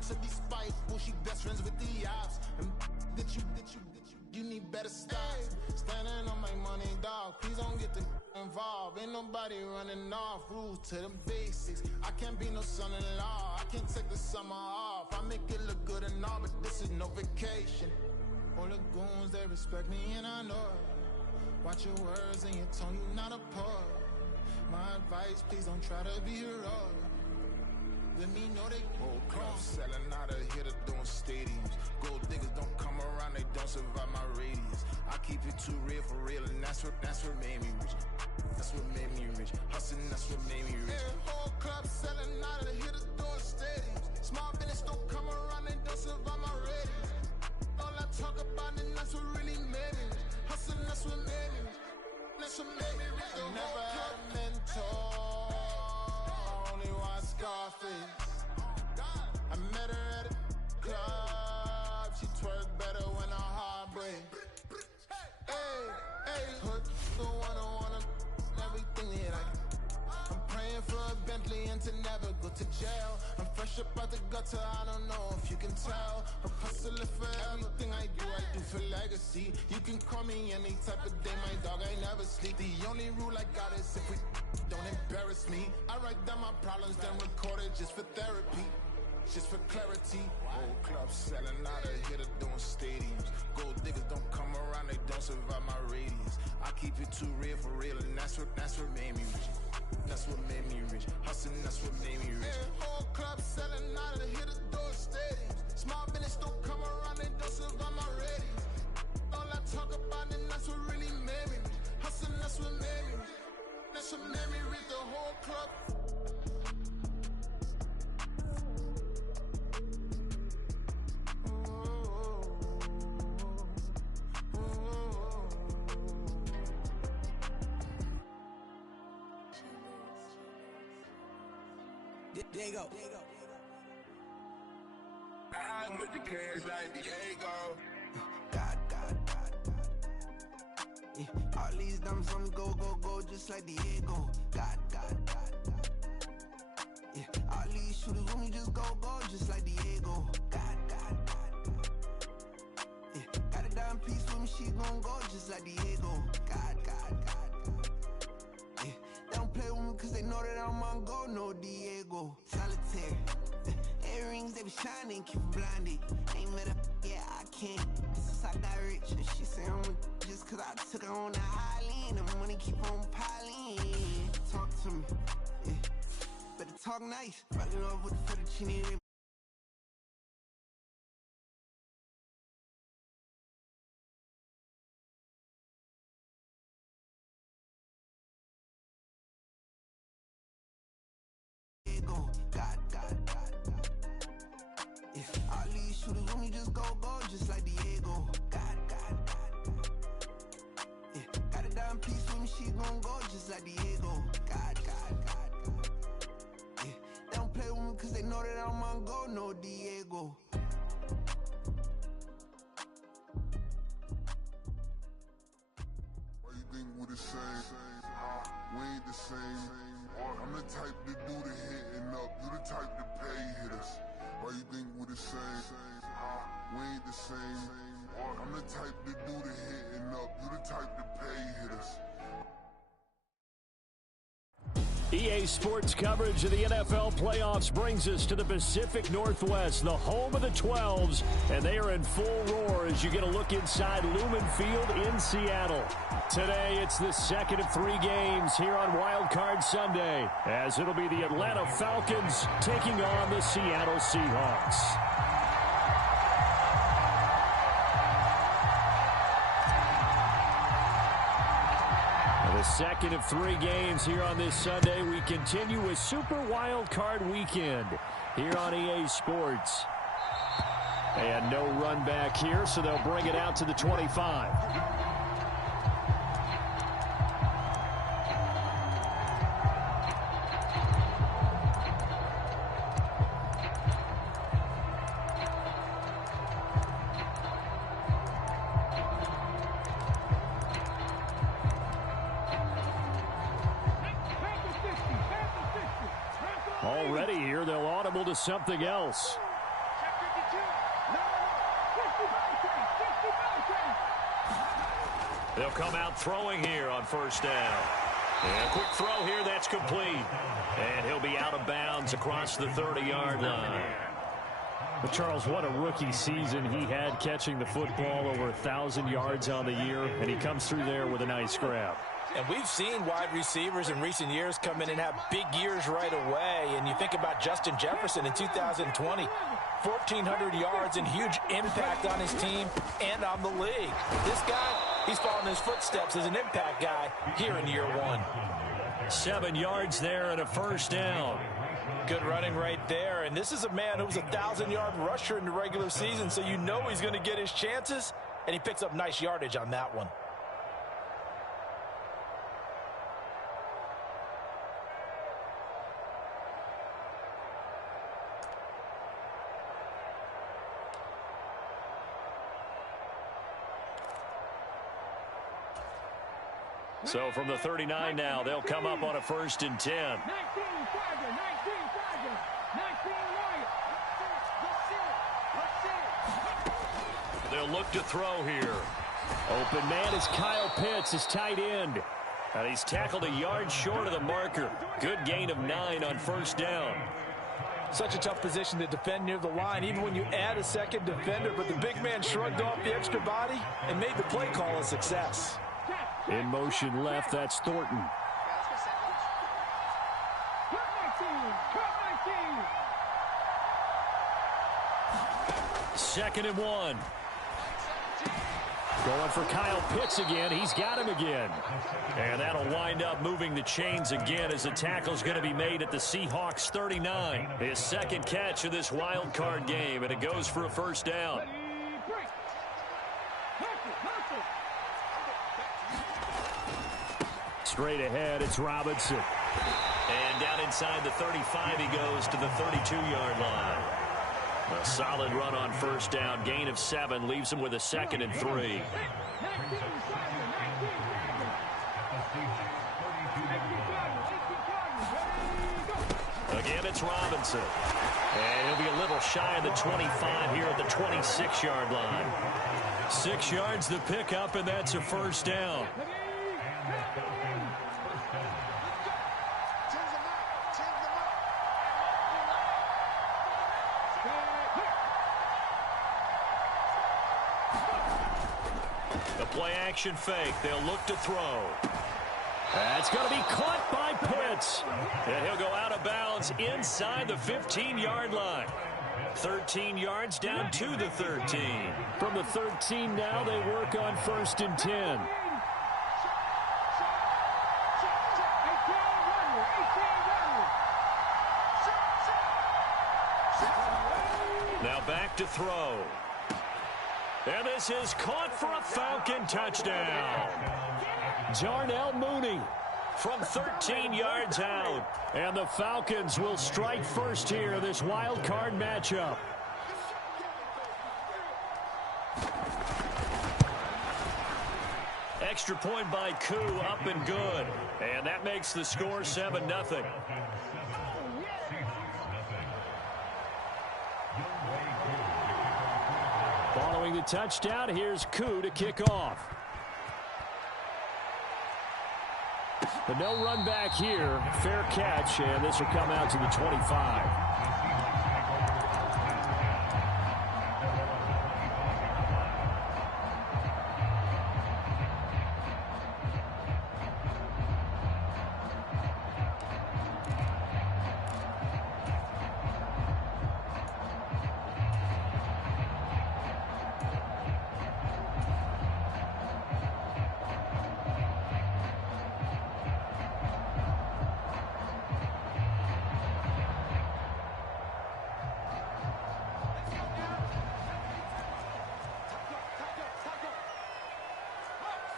So despite she best friends with the ops. And you need better stop. Standing on my money, dog. Please don't get involved. Ain't nobody running off. Rules to the basics. I can't be no son-in-law. I can't take the summer off. I make it look good and all, but this is no vacation. All the goons, they respect me and I know it. Watch your words and your tone, you not a poet. My advice, please don't try to be heroic. Let me know they whole club selling out of here to doing stadiums. Gold diggers don't come around, they don't survive my radius. I keep it too real for real, and that's what made me rich. That's what made me rich. Hustling, that's what made me rich. Whole club selling out of here to doing stadiums. Small business don't come around, they don't survive my radius. All I talk about, and that's what really made me rich. Hustling, that's what made me rich. That's what made me rich. I never had a mentor. Scarface. I met her at a club. She twerk better when her heart breaks. Hey, hood the one I wanna everything that I get. I'm praying for a Bentley and to never go to jail. I'm fresh up out the gutter, I don't know if you can tell. I'm hustling for everything I do for legacy. You can call me any type of day, my dog, I never sleep. The only rule I got is if we don't embarrass me. I write down my problems, then record it just for therapy, just for clarity. Whole club selling out of here to doing stadiums. Gold diggers don't come around, they don't survive my radius. I keep it too real for real, and that's what made me rich. That's what made me rich. Hustling, that's what made me rich. Whole club selling out of here to doing stadiums. Small business don't come around, they don't survive my radius. All I talk about, and that's what really made me rich. Hustling, that's what made me rich. That's what made me read the whole club. There you go. I'm with the cash like Diego. God. Yeah, all these dumps on go, just like Diego. God. Yeah, all these shooters on me just go, just like Diego. God. Yeah, got a dime piece with me, she gon' go just like Diego. God. Yeah, they don't play with me cause they know that I'm on go, no Diego. Solitaire. Earrings, they be shining, keep blinded. Ain't met up, yeah, I can't. Since I got rich, and she say I'm a, just cause I took her on the island. The money keep on piling. Talk to me, yeah. Better talk nice. Rockin' off with the fettuccine. God. Yeah, all these shooters on me just go, just like Diego. God. Yeah, got a dime piece with me, she gon' go just like Diego. God. Yeah, they don't play with me cause they know that I'm on go, no Diego. Why you think we the same? We ain't the same. I'm the type to do the hitting up, you the type to pay hitters. Why you think we the same? We ain't the same. I'm the type to do the hitting up, you the type to pay hitters. EA Sports coverage of the NFL playoffs brings us to the Pacific Northwest, the home of the 12s, and they are in full roar as you get a look inside Lumen Field in Seattle. Today, it's the second of 3 games here on Wild Card Sunday, as it'll be the Atlanta Falcons taking on the Seattle Seahawks. The second of 3 games here on this Sunday. We continue with Super Wild Card Weekend here on EA Sports. And no run back here, so they'll bring it out to the 25. scramble to something else. They'll come out throwing here on first down. And a quick throw here, that's complete. And he'll be out of bounds across the 30-yard line. But Charles, what a rookie season he had, catching the football over 1,000 yards on the year, and he comes through there with a nice grab. And we've seen wide receivers in recent years come in and have big years right away. And you think about Justin Jefferson in 2020, 1,400 yards and huge impact on his team and on the league. This guy, he's following his footsteps as an impact guy here in year one. 7 yards there and a first down. Good running right there. And this is a man who was a 1,000-yard rusher in the regular season, so you know he's going to get his chances, and he picks up nice yardage on that one. So from the 39 now, they'll come up on a 1st and 10. They'll look to throw here. Open man is Kyle Pitts, his tight end. And he's tackled a yard short of the marker. Good gain of 9 on first down. Such a tough position to defend near the line, even when you add a second defender. But the big man shrugged off the extra body and made the play call a success. In motion left, that's Thornton. Second and 1. Going for Kyle Pitts again. He's got him again. And that'll wind up moving the chains again as the tackle's going to be made at the Seahawks 39. His second catch of this wild card game, and it goes for a first down. Straight ahead, it's Robinson. And down inside the 35 he goes to the 32-yard line. A solid run on first down. Gain of 7 leaves him with a 2nd and 3. Again, it's Robinson. And he'll be a little shy of the 25 here at the 26-yard line. 6 yards the pickup, and that's a first down. Play action fake. They'll look to throw. That's going to be caught by Pitts. And he'll go out of bounds inside the 15-yard line. 13 yards down to the 13. From the 13 now, they work on 1st and 10. Now back to throw. And this is caught for a Falcon touchdown. Darnell Mooney from 13 yards out. And the Falcons will strike first here in this wild card matchup. Extra point by Koo, up and good. And that makes the score 7-0. Following the touchdown, here's Koo to kick off. But no run back here. Fair catch, and this will come out to the 25.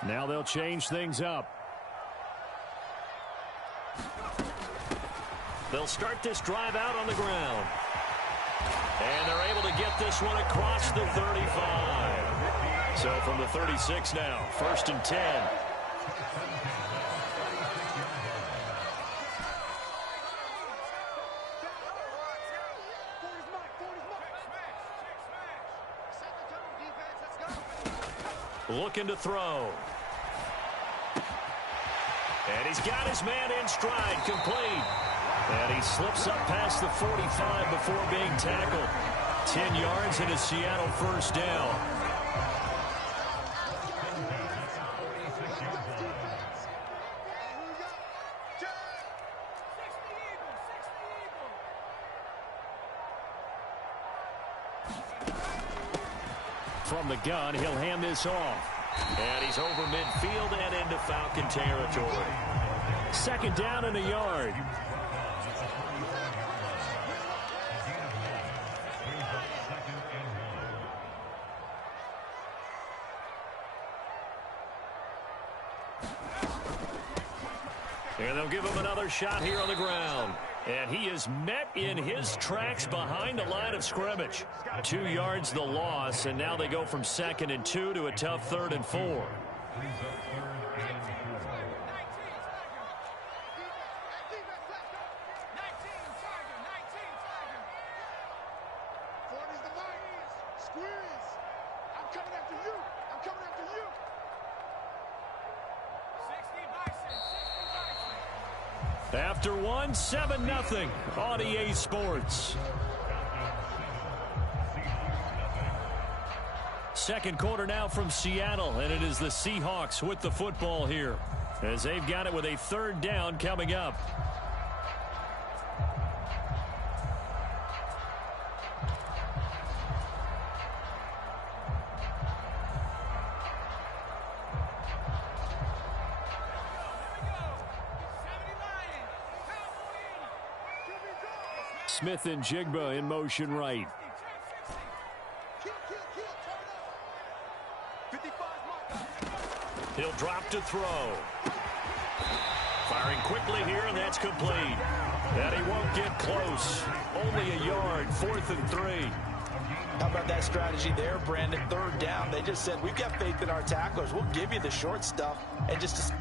Now they'll change things up. They'll start this drive out on the ground. And they're able to get this one across the 35. So from the 36 now, 1st and 10. looking to throw. And he's got his man in stride, complete. And he slips up past the 45 before being tackled. 10 yards and a Seattle first down. From the gun, he'll hand this off. And he's over midfield and into Falcon territory. Second down and a yard. And they'll give him another shot here on the ground. And he is met in his tracks behind the line of scrimmage. 2 yards the loss, and now they go from 2nd and 2 to a tough 3rd and 4. After one, 7-0 on EA Sports. Second quarter now from Seattle, and it is the Seahawks with the football here, as they've got it with a 3rd down coming up. Smith and Jigba in motion right. He'll drop to throw. Firing quickly here, and that's complete. And he won't get close. Only a yard, 4th and 3. How about that strategy there, Brandon? 3rd down. They just said, we've got faith in our tacklers. We'll give you the short stuff. And just decided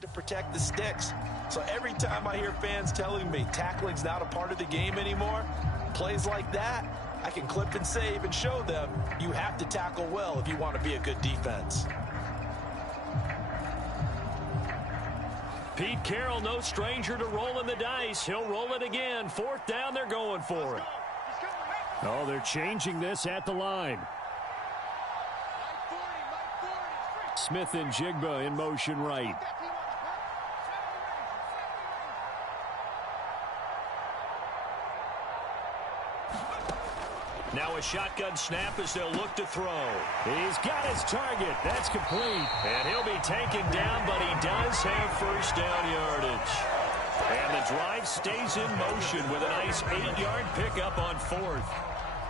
to protect the sticks. So every time I hear fans telling me tackling's not a part of the game anymore, plays like that, I can clip and save and show them you have to tackle well if you want to be a good defense. Pete Carroll, no stranger to rolling the dice. He'll roll it again. 4th down, they're going for it. Oh, they're changing this at the line. Smith and Jigba in motion right. Now a shotgun snap as they'll look to throw. He's got his target. That's complete. And he'll be taken down, but he does have first down yardage. And the drive stays in motion with a nice 8-yard pickup on fourth.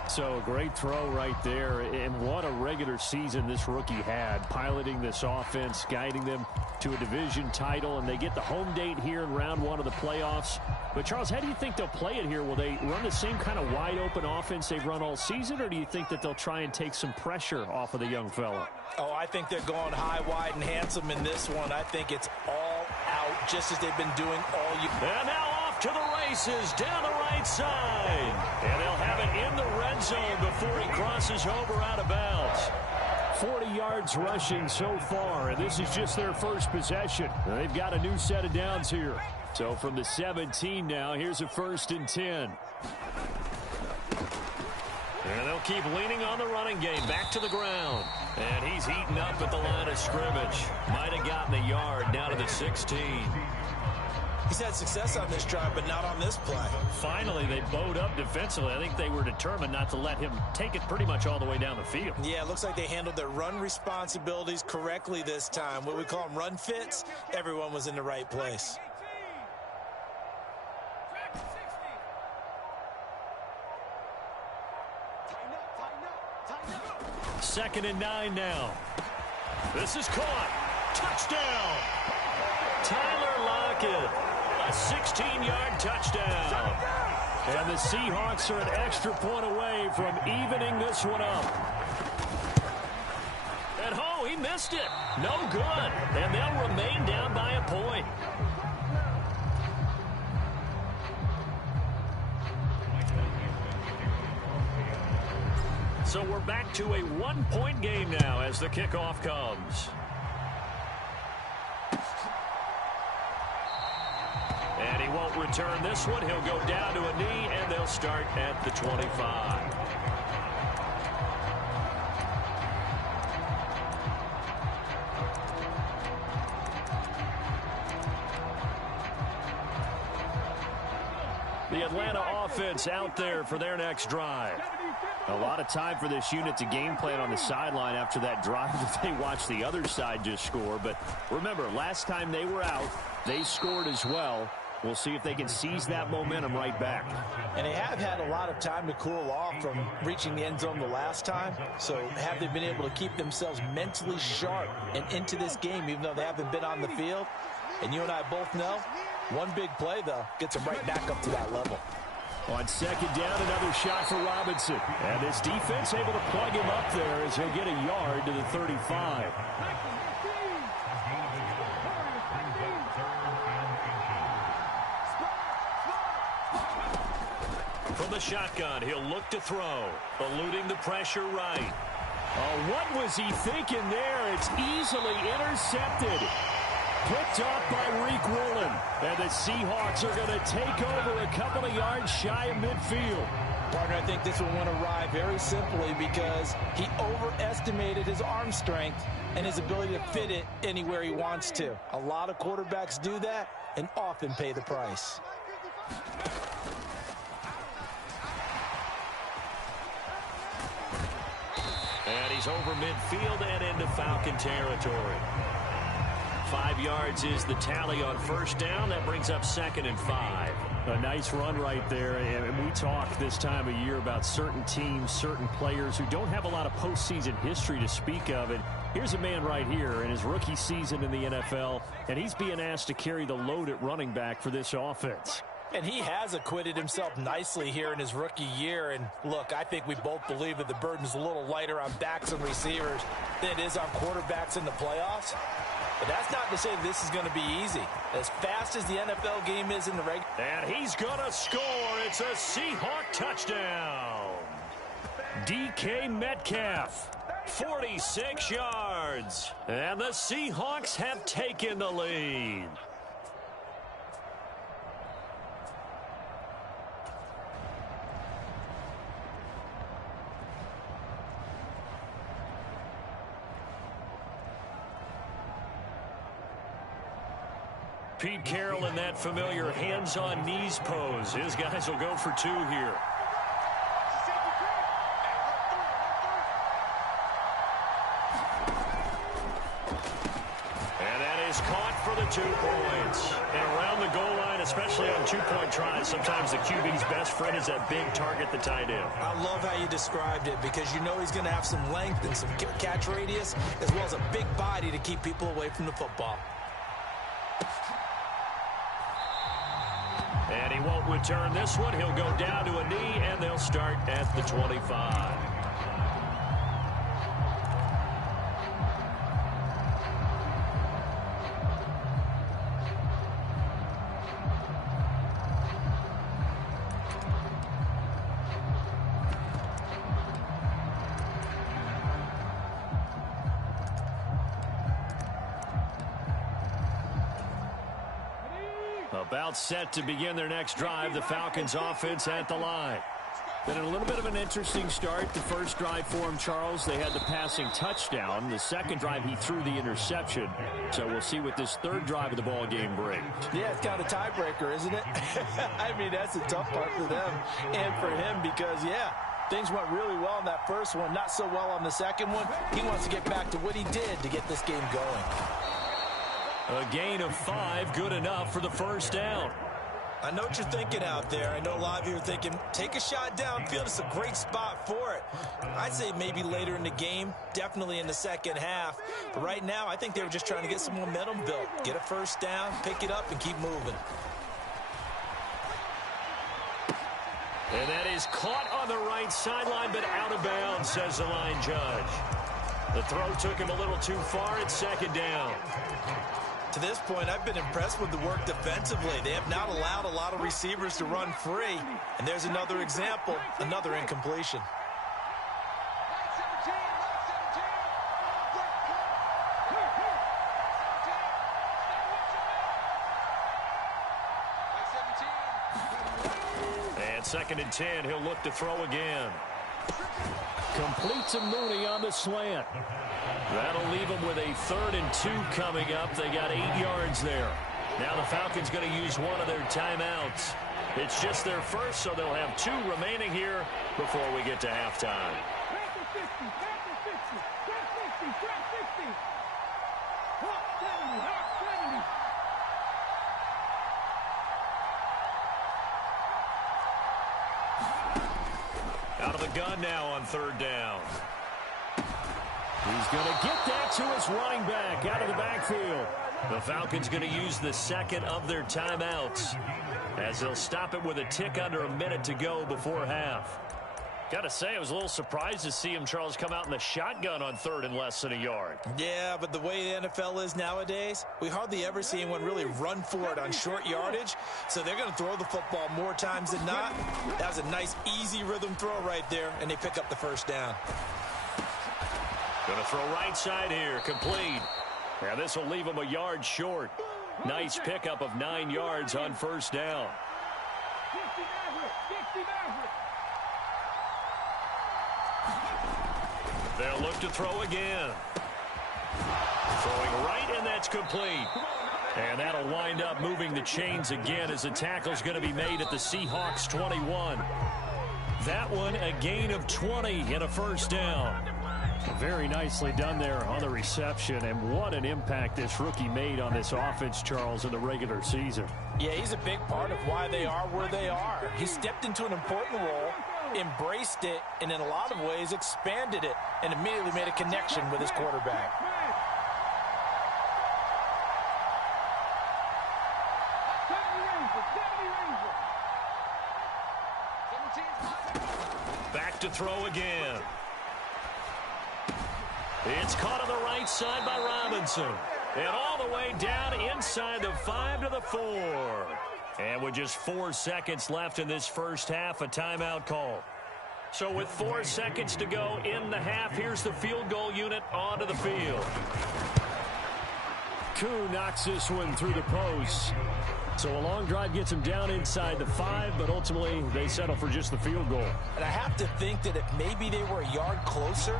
So a great throw right there, and what a regular season this rookie had, piloting this offense, guiding them to a division title, and they get the home date here in round 1 of the playoffs. But, Charles, how do you think they'll play it here? Will they run the same kind of wide-open offense they've run all season, or do you think that they'll try and take some pressure off of the young fella? Oh, I think they're going high, wide, and handsome in this one. I think it's all out, just as they've been doing all year. And now off to the races down the right side. And they'll have it in the red zone before he crosses over out of bounds. 40 yards rushing so far, and this is just their first possession. They've got a new set of downs here. So from the 17 now, here's a 1st and 10. And they'll keep leaning on the running game. Back to the ground. And he's eaten up at the line of scrimmage. Might have gotten a yard down to the 16. He's had success on this drive, but not on this play. Finally, they bowed up defensively. I think they were determined not to let him take it pretty much all the way down the field. Yeah, it looks like they handled their run responsibilities correctly this time. What we call them run fits, everyone was in the right place. Second and 9 now. This is caught. Touchdown. Tyler Lockett. A 16-yard touchdown. And the Seahawks are an extra point away from evening this one up. And he missed it. No good. And they'll remain down by a point. So we're back to a 1-point game now as the kickoff comes. And he won't return this one. He'll go down to a knee, and they'll start at the 25. The Atlanta offense out there for their next drive. A lot of time for this unit to game plan on the sideline after that drive that they watched the other side just score. But remember, last time they were out, they scored as well. We'll see if they can seize that momentum right back. And they have had a lot of time to cool off from reaching the end zone the last time. So have they been able to keep themselves mentally sharp and into this game, even though they haven't been on the field? And you and I both know, one big play, though, gets them right back up to that level. On second down, another shot for Robinson. And this defense able to plug him up there as he'll get a yard to the 35. From the shotgun, he'll look to throw. Eluding the pressure right. Oh, what was he thinking there? It's easily intercepted. Picked off by Reek Woolen. And the Seahawks are going to take over a couple of yards shy of midfield. Partner, I think this one went awry very simply because he overestimated his arm strength and his ability to fit it anywhere he wants to. A lot of quarterbacks do that and often pay the price. And he's over midfield and into Falcon territory. 5 yards is the tally on first down. That brings up 2nd and 5. A nice run right there. And we talk this time of year about certain teams, certain players who don't have a lot of postseason history to speak of. And here's a man right here in his rookie season in the NFL, and he's being asked to carry the load at running back for this offense. And he has acquitted himself nicely here in his rookie year. And look, I think we both believe that the burden's a little lighter on backs and receivers than it is on quarterbacks in the playoffs. But that's not to say that this is going to be easy. As fast as the NFL game is in the regular. And he's going to score. It's a Seahawk touchdown. DK Metcalf, 46 yards. And the Seahawks have taken the lead. Pete Carroll in that familiar hands-on knees pose. His guys will go for 2 here. is caught for the 2 points. And around the goal line, especially on 2-point tries, sometimes the QB's best friend is that big target, the tight end. I love how you described it because you know he's going to have some length and some catch radius as well as a big body to keep people away from the football. And he won't return this one. He'll go down to a knee, and they'll start at the 25. About set to begin their next drive, the Falcons offense at the line. Been a little bit of an interesting start. The first drive for him, Charles, they had the passing touchdown. The second drive, he threw the interception. So we'll see what this third drive of the ball game brings. Yeah, it's kind of a tiebreaker, isn't it? I mean, that's the tough part for them and for him because, yeah, things went really well in that first one, not so well on the second one. He wants to get back to what he did to get this game going. A gain of 5, good enough for the first down. I know what you're thinking out there. I know a lot of you are thinking, take a shot downfield. It's a great spot for it. I'd say maybe later in the game, definitely in the second half. But right now, I think they were just trying to get some momentum built. Get a first down, pick it up, and keep moving. And that is caught on the right sideline, but out of bounds, says the line judge. The throw took him a little too far. It's second down. To this point, I've been impressed with the work defensively. They have not allowed a lot of receivers to run free. And there's another example, another incompletion. And 2nd and 10, he'll look to throw again. Completes a Mooney on the slant. That'll leave them with a 3rd and 2 coming up. They got 8 yards there. Now the Falcons going to use one of their timeouts. It's just their first, so they'll have 2 remaining here before we get to halftime. Out of the gun now on 3rd down. He's going to get that to his running back out of the backfield. The Falcons going to use the 2nd of their timeouts as they'll stop it with a tick under a minute to go before half. Got to say, I was a little surprised to see him, Charles, come out in the shotgun on 3rd and less than a yard. Yeah, but the way the NFL is nowadays, we hardly ever see anyone really run for it on short yardage. So they're going to throw the football more times than not. That was a nice, easy rhythm throw right there, and they pick up the first down. Going to throw right side here, complete. Now this will leave him a yard short. Nice pickup of 9 yards on first down. They'll look to throw again. Throwing right, and that's complete. And that'll wind up moving the chains again as the tackle's going to be made at the Seahawks 21. That one, a gain of 20 and a first down. Very nicely done there on the reception, and what an impact this rookie made on this offense, Charles, in the regular season. Yeah, he's a big part of why they are where they are. He stepped into an important role, embraced it, and in a lot of ways expanded it, and immediately made a connection with his quarterback. Back to throw again. It's caught on the right side by Robinson. And all the way down inside the 5 to the 4. And with just 4 seconds left in this first half, a timeout call. So with 4 seconds to go in the half, here's the field goal unit onto the field. Koo knocks this one through the post. So a long drive gets them down inside the 5, but ultimately they settle for just the field goal. And I have to think that if maybe they were a yard closer,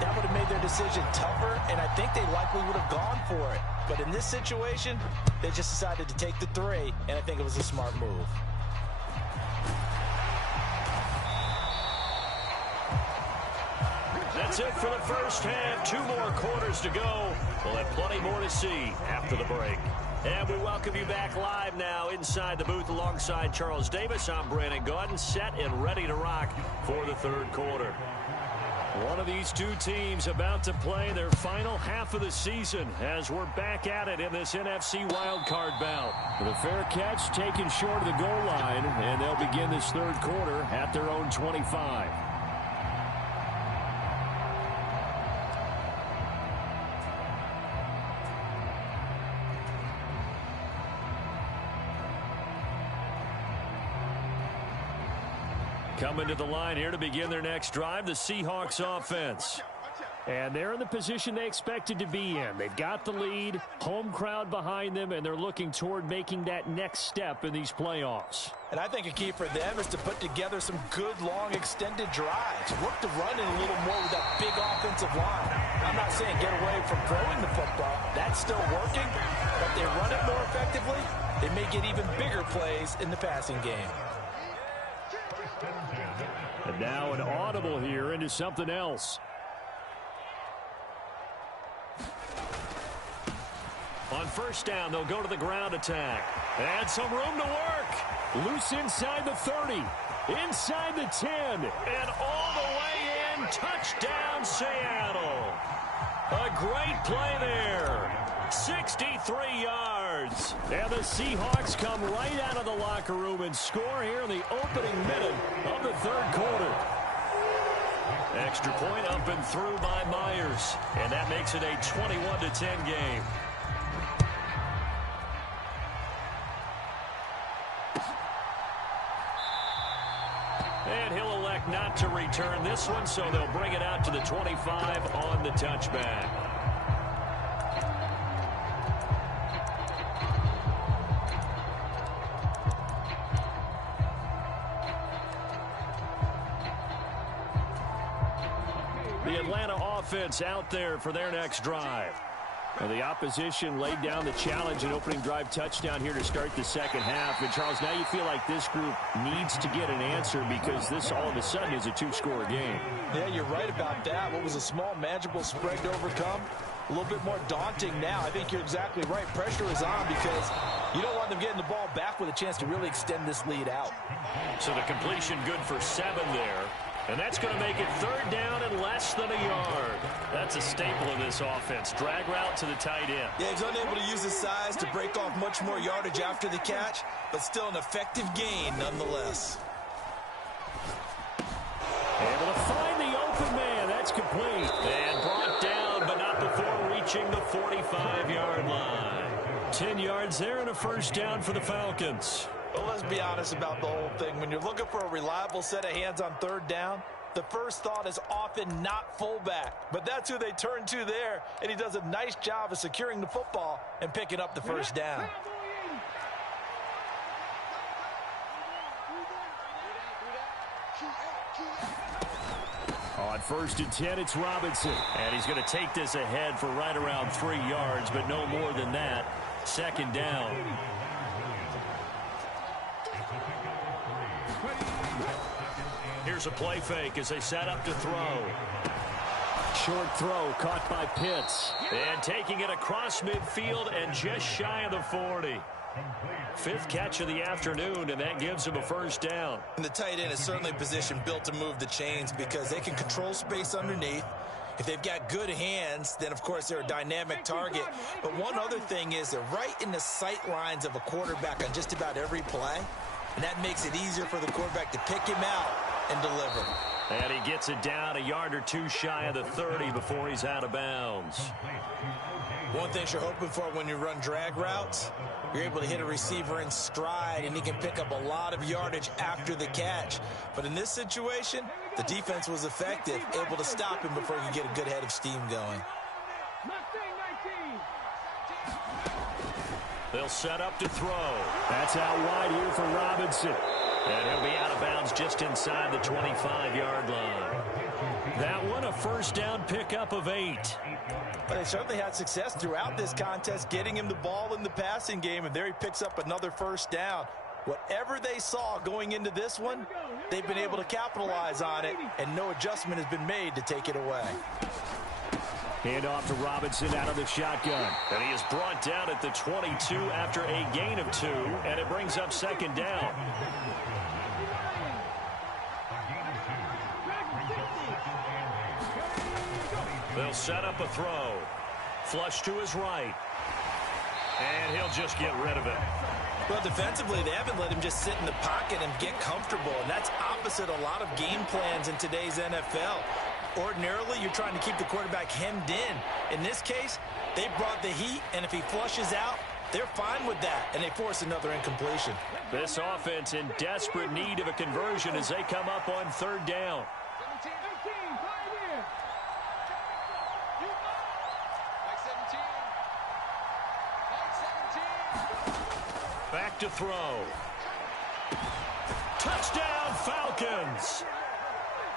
that would have made their decision tougher, and I think they likely would have gone for it. But in this situation, they just decided to take the 3, and I think it was a smart move. That's it for the first half. 2 more quarters to go. We'll have plenty more to see after the break. And we welcome you back live now inside the booth alongside Charles Davis. I'm Brandon Gaudin, set and ready to rock for the third quarter. One of these two teams about to play their final half of the season as we're back at it in this NFC wildcard bout. The fair catch taken short of the goal line, and they'll begin this third quarter at their own 25. Coming to the line here to begin their next drive, the Seahawks offense. And they're in the position they expected to be in. They've got the lead, home crowd behind them, and they're looking toward making that next step in these playoffs. And I think a key for them is to put together some good, long, extended drives. Work the run in a little more with that big offensive line. I'm not saying get away from throwing the football. That's still working. But they run it more effectively, they may get even bigger plays in the passing game. And now an audible here into something else. On first down, they'll go to the ground attack. And some room to work. Loose inside the 30. Inside the 10. And all the way in. Touchdown, Seattle. A great play there. 63 yards. And the Seahawks come right out of the locker room and score here in the opening minute of the third quarter. Extra point up and through by Myers. And that makes it a 21-10 game. And he'll elect not to return this one, so they'll bring it out to the 25 on the touchback. The Atlanta offense out there for their next drive. Well, the opposition laid down the challenge and opening drive touchdown here to start the second half. And, Charles, now you feel like this group needs to get an answer because this all of a sudden is a 2-score game. Yeah, you're right about that. What was a small, manageable spread to overcome? A little bit more daunting now. I think you're exactly right. Pressure is on because you don't want them getting the ball back with a chance to really extend this lead out. So the completion good for 7 there. And that's going to make it third down and less than a yard. That's a staple of this offense. Drag route to the tight end. Yeah, he's unable to use his size to break off much more yardage after the catch, but still an effective gain nonetheless. Able to find the open man. That's complete. And brought down, but not before reaching the 45-yard line. 10 yards there and a first down for the Falcons. Well, let's be honest about the whole thing. When you're looking for a reliable set of hands on third down, the first thought is often not fullback. But that's who they turn to there, and he does a nice job of securing the football and picking up the first down. On first and 10, it's Robinson. And he's going to take this ahead for right around 3 yards, but no more than that. Second down. Here's a play fake as they set up to throw. Short throw caught by Pitts. And taking it across midfield and just shy of the 40. 5th catch of the afternoon, and that gives him a first down. And the tight end is certainly a position built to move the chains because they can control space underneath. If they've got good hands, then, of course, they're a dynamic target. But one other thing is they're right in the sight lines of a quarterback on just about every play. And that makes it easier for the quarterback to pick him out and deliver. And he gets it down a yard or two shy of the 30 before he's out of bounds. One thing you're hoping for when you run drag routes, you're able to hit a receiver in stride, and he can pick up a lot of yardage after the catch. But in this situation, the defense was effective, able to stop him before he could get a good head of steam going. They'll set up to throw. That's out wide here for Robinson. And he'll be out of bounds just inside the 25-yard line. That one, a first down pickup of 8. But they certainly had success throughout this contest, getting him the ball in the passing game, and there he picks up another first down. Whatever they saw going into this one, they've been able to capitalize on it, and no adjustment has been made to take it away. Hand off to Robinson out of the shotgun. And he is brought down at the 22 after a gain of 2, and it brings up second down. They'll set up a throw. Flush to his right. And he'll just get rid of it. Well, defensively, they haven't let him just sit in the pocket and get comfortable, and that's opposite a lot of game plans in today's NFL. Ordinarily, you're trying to keep the quarterback hemmed in. In this case, they brought the heat, and if he flushes out, they're fine with that, and they force another incompletion. This offense in desperate need of a conversion as they come up on third down. Back to throw. Touchdown, Falcons.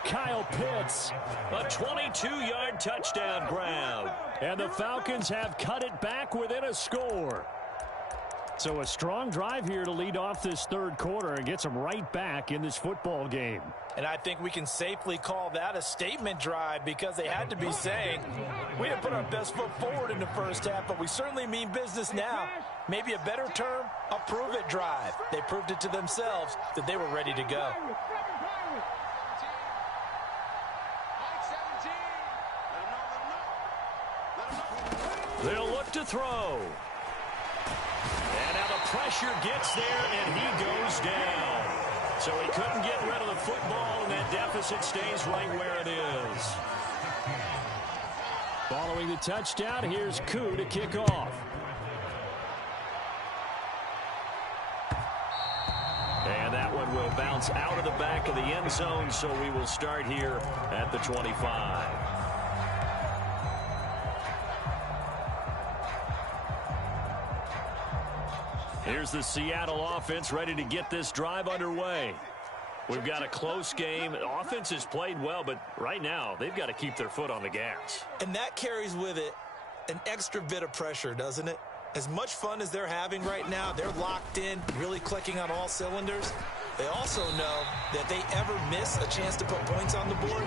Kyle Pitts, a 22-yard touchdown grab. And the Falcons have cut it back within a score. So a strong drive here to lead off this third quarter and gets them right back in this football game. And I think we can safely call that a statement drive because they had to be saying, we didn't put our best foot forward in the first half, but we certainly mean business now. Maybe a better term, a prove-it drive. They proved it to themselves that they were ready to go. They'll look to throw. And now the pressure gets there, and he goes down. So he couldn't get rid of the football, and that deficit stays right where it is. Following the touchdown, here's Koo to kick off. And that one will bounce out of the back of the end zone, so we will start here at the 25. Here's the Seattle offense ready to get this drive underway. We've got a close game. The offense has played well, but right now they've got to keep their foot on the gas. And that carries with it an extra bit of pressure, doesn't it? As much fun as they're having right now, they're locked in, really clicking on all cylinders. They also know that if they ever miss a chance to put points on the board,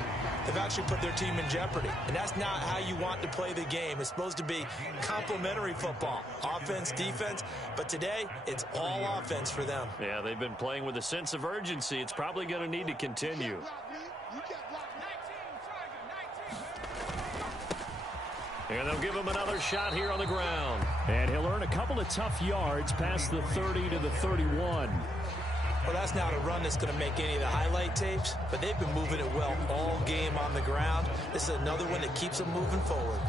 they've actually put their team in jeopardy. And that's not how you want to play the game. It's supposed to be complementary football, offense, defense. But today, it's all offense for them. Yeah, they've been playing with a sense of urgency. It's probably going to need to continue. And they'll give him another shot here on the ground. And he'll earn a couple of tough yards past the 30 to the 31. Well, that's not a run that's going to make any of the highlight tapes, but they've been moving it well all game on the ground. This is another one that keeps them moving forward.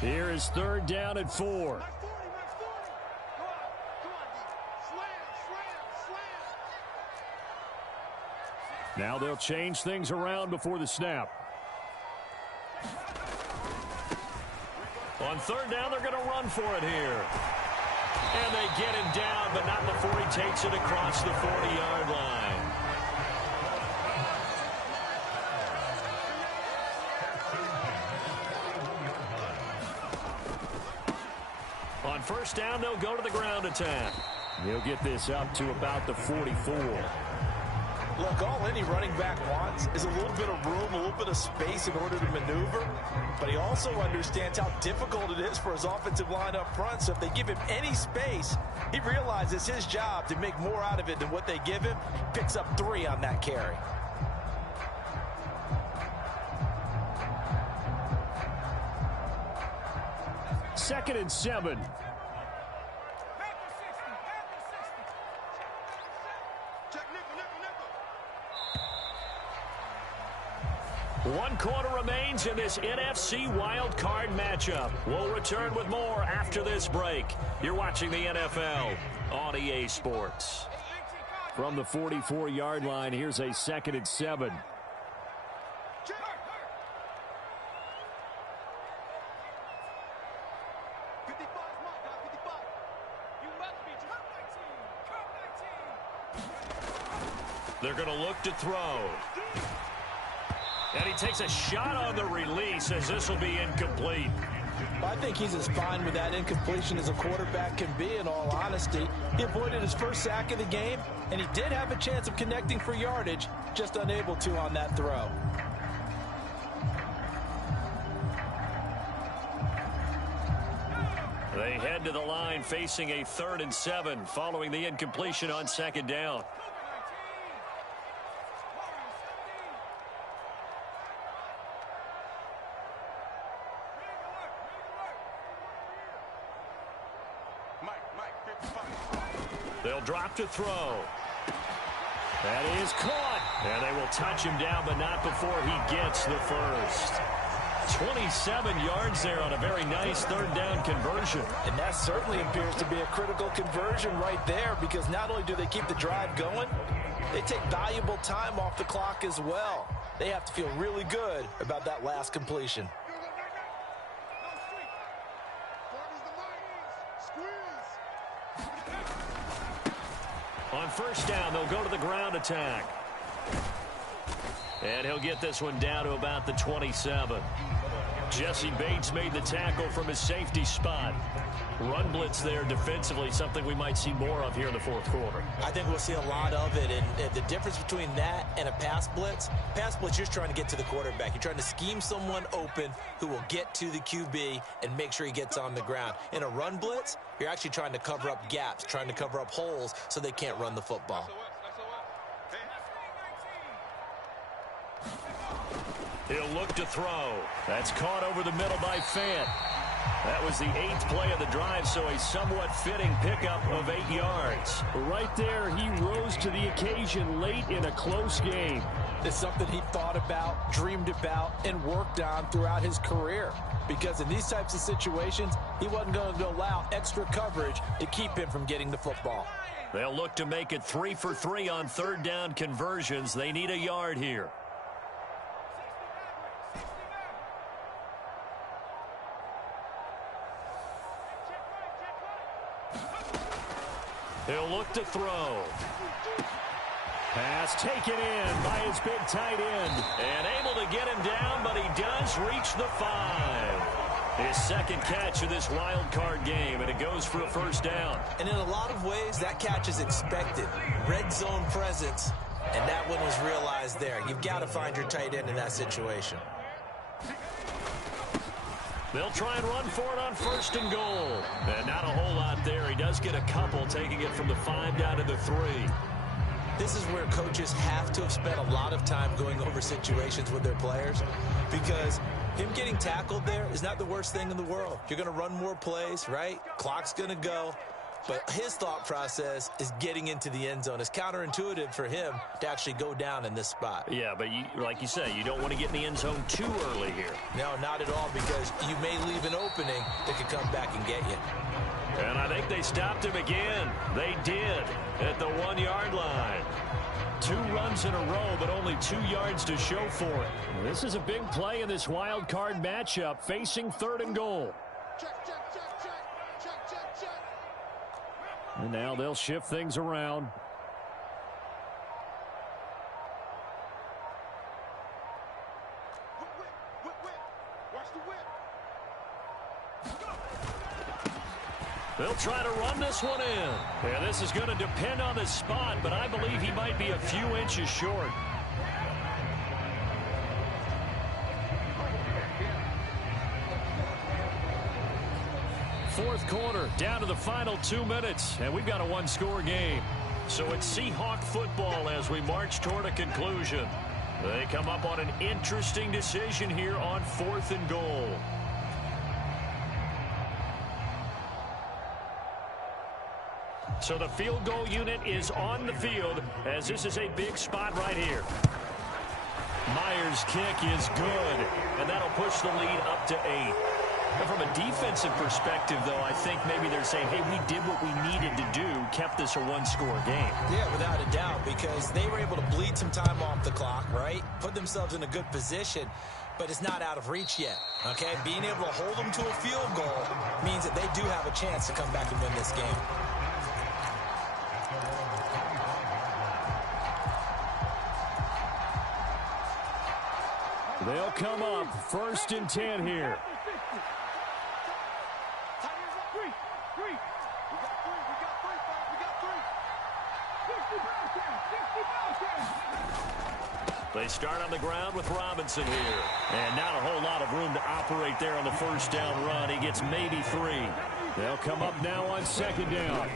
Here is third down and 4. Now they'll change things around before the snap. On third down, they're going to run for it here. And they get him down, but not before he takes it across the 40-yard line. On first down, they'll go to the ground attack. He'll get this up to about the 44. Look, all any running back wants is a little bit of room, a little bit of space in order to maneuver. But he also understands how difficult it is for his offensive line up front. So if they give him any space, he realizes his job to make more out of it than what they give him. Picks up 3 on that carry. Second and 7. One quarter remains in this NFC wildcard matchup. We'll return with more after this break. You're watching the NFL on EA Sports. From the 44-yard line, here's a second and 7. They're going to look to throw. And he takes a shot on the release as this will be incomplete. Well, I think he's as fine with that incompletion as a quarterback can be, in all honesty. He avoided his first sack of the game, and he did have a chance of connecting for yardage, just unable to on that throw. They head to the line facing a 3rd and 7 following the incompletion on 2nd down. They'll drop to throw. That is caught. And they will touch him down, but not before he gets the first. 27 yards there on a very nice 3rd down conversion. And that certainly appears to be a critical conversion right there, because not only do they keep the drive going, they take valuable time off the clock as well. They have to feel really good about that last completion. On 1st down, they'll go to the ground attack. And he'll get this one down to about the 27. Jesse Bates made the tackle from his safety spot. Run blitz there defensively, something we might see more of here in the 4th quarter. I think we'll see a lot of it, and the difference between that and a pass blitz, you're just trying to get to the quarterback. You're trying to scheme someone open who will get to the QB and make sure he gets on the ground. In a run blitz, you're actually trying to cover up gaps, trying to cover up holes so they can't run the football. He'll look to throw. That's caught over the middle by Fant. That was the 8th play of the drive, so a somewhat fitting pickup of 8 yards. Right there, he rose to the occasion late in a close game. It's something he thought about, dreamed about, and worked on throughout his career. Because in these types of situations, he wasn't going to allow extra coverage to keep him from getting the football. They'll look to make it 3 for 3 on 3rd down conversions. They need a yard here. He'll look to throw. Pass taken in by his big tight end. And able to get him down, but he does reach the 5. His 2nd catch of this wild card game, and it goes for a 1st down. And in a lot of ways, that catch is expected. Red zone presence, and that one was realized there. You've got to find your tight end in that situation. They'll try and run for it on 1st and goal. And not a whole lot there. He does get a couple, taking it from the 5 down to the 3. This is where coaches have to have spent a lot of time going over situations with their players, because him getting tackled there is not the worst thing in the world. You're going to run more plays, right? Clock's going to go. But his thought process is getting into the end zone. It's counterintuitive for him to actually go down in this spot. Yeah, but like you say, you don't want to get in the end zone too early here. No, not at all, because you may leave an opening that could come back and get you. And I think they stopped him again. They did at the 1-yard line. 2 runs in a row, but only 2 yards to show for it. This is a big play in this wild card matchup, facing 3rd and goal. And now they'll shift things around. They'll try to run this one in. And this is going to depend on the spot, but I believe he might be a few inches short. Fourth quarter, down to the final 2 minutes, and we've got a 1-score game. So it's Seahawk football as we march toward a conclusion. They come up on an interesting decision here on 4th and goal. So the field goal unit is on the field, as this is a big spot right here. Myers' kick is good, and that'll push the lead up to 8. From a defensive perspective, though, I think maybe they're saying, hey, we did what we needed to do, kept this a 1-score game. Yeah, without a doubt, because they were able to bleed some time off the clock, right? Put themselves in a good position, but it's not out of reach yet, okay? Being able to hold them to a field goal means that they do have a chance to come back and win this game. They'll come up 1st and 10 here. They start on the ground with Robinson here. And not a whole lot of room to operate there on the first down run. He gets maybe 3. They'll come up now on second down.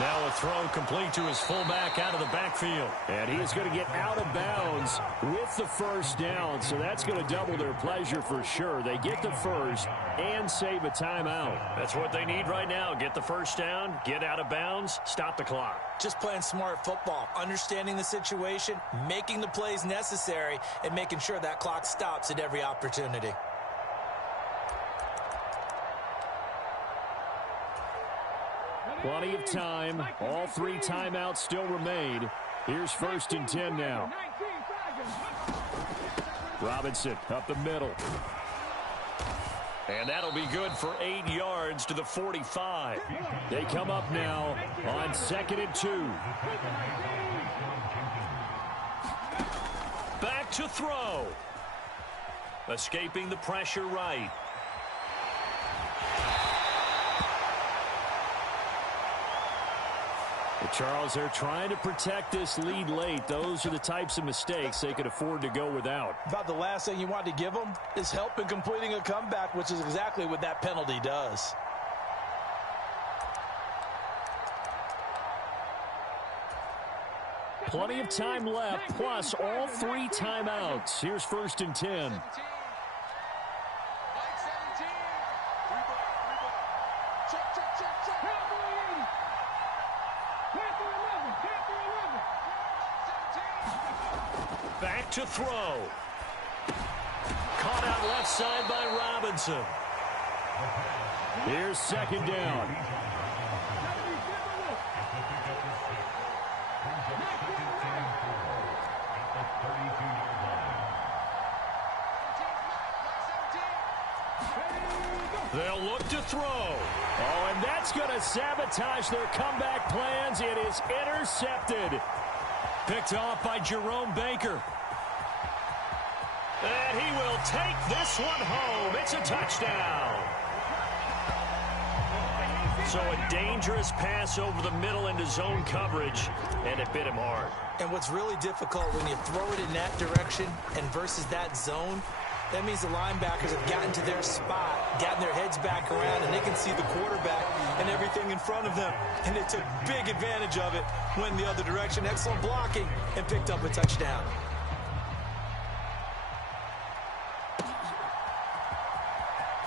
Now a throw complete to his fullback out of the backfield. And he is going to get out of bounds with the first down. So that's going to double their pleasure for sure. They get the first and save a timeout. That's what they need right now. Get the first down, get out of bounds, stop the clock. Just playing smart football, understanding the situation, making the plays necessary, and making sure that clock stops at every opportunity. Plenty of time. All 3 timeouts still remain. Here's 1st and 10 now. Robinson up the middle. And that'll be good for 8 yards to the 45. They come up now on 2nd and 2. Back to throw. Escaping the pressure right. Charles, they're trying to protect this lead late. Those are the types of mistakes they could afford to go without. About the last thing you want to give them is help in completing a comeback, which is exactly what that penalty does. Plenty of time left, plus all 3 timeouts. Here's 1st and 10. Back to throw. Caught out left side by Robinson. Here's 2nd down. They'll look to throw. Oh, and that's going to sabotage their comeback plans. It is intercepted. Picked off by Jerome Baker. And he will take this one home. It's a touchdown. So a dangerous pass over the middle into zone coverage, and it bit him hard. And what's really difficult when you throw it in that direction and versus that zone, that means the linebackers have gotten to their spot, gotten their heads back around, and they can see the quarterback and everything in front of them. And they took big advantage of it, went the other direction. Excellent blocking, and picked up a touchdown.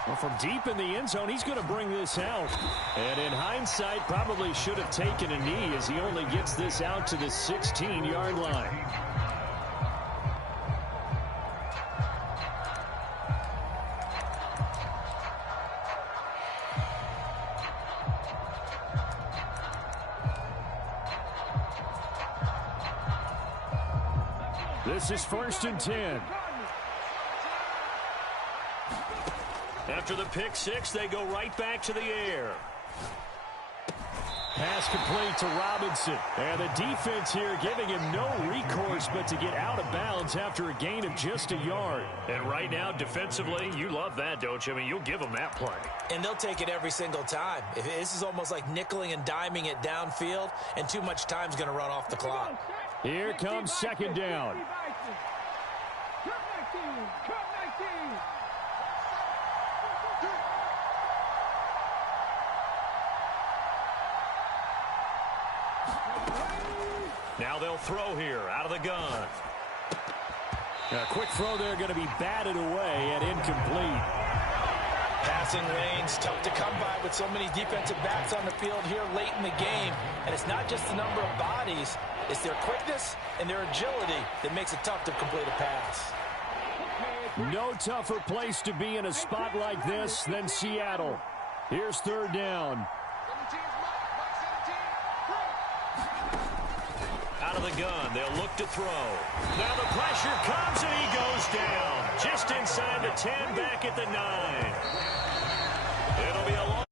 Well, from deep in the end zone, he's going to bring this out. And in hindsight, probably should have taken a knee as he only gets this out to the 16-yard line. This is 1st and 10. After the pick six, they go right back to the air. Pass complete to Robinson. And the defense here giving him no recourse but to get out of bounds after a gain of just a yard. And right now, defensively, you love that, don't you? I mean, you'll give them that play. And they'll take it every single time. This is almost like nickeling and diming it downfield, and too much time's going to run off the clock. Here comes 2nd down. Now they'll throw here out of the gun. A quick throw there going to be batted away and incomplete. Passing lanes tough to come by with so many defensive backs on the field here late in the game. And it's not just the number of bodies, it's their quickness and their agility that makes it tough to complete a pass. No tougher place to be in a spot like this than Seattle. Here's 3rd down. Out of the gun, they'll look to throw. Now the pressure comes and he goes down. Just inside the 10, back at the 9. It'll be a long